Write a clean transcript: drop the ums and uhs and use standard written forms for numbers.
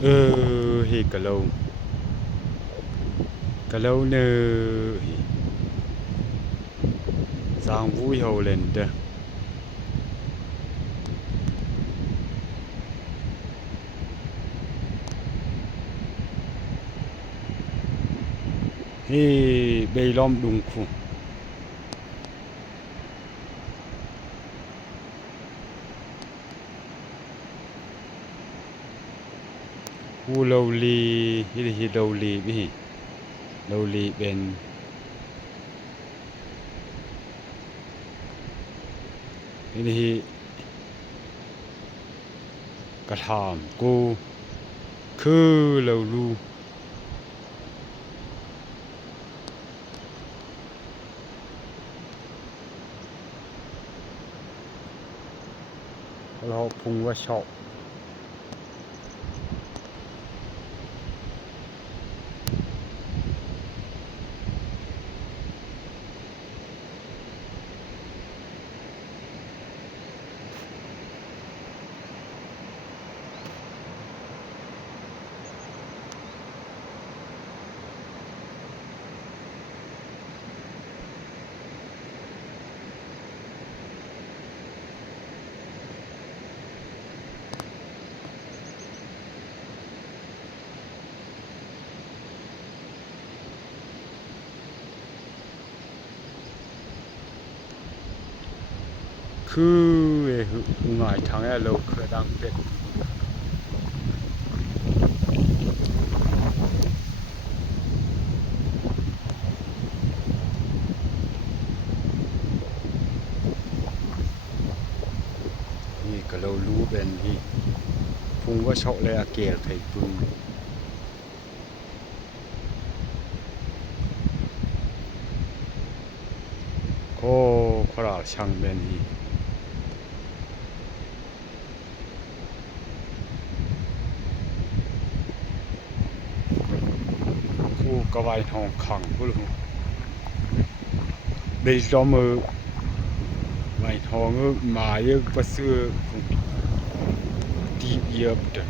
Hi kalau nè sang vui hậu lên đó hi bay lom đùng khu u lâu li hi lâu li bi lâu li bên hiกระถามกูคือเรารู้เราพุงว่าชอบคือหงายทางเราเคยดังเป็ดนี่ก็เรารู้เป็นที่พุงว่าชอบเลยอาเกลไทยพุงโอ้ขราช่างเป็นที่กวายทองขังกูรู้เบสดอมไว้ทองมาเยอะประเสริฐดีเยี่ยมเด้อ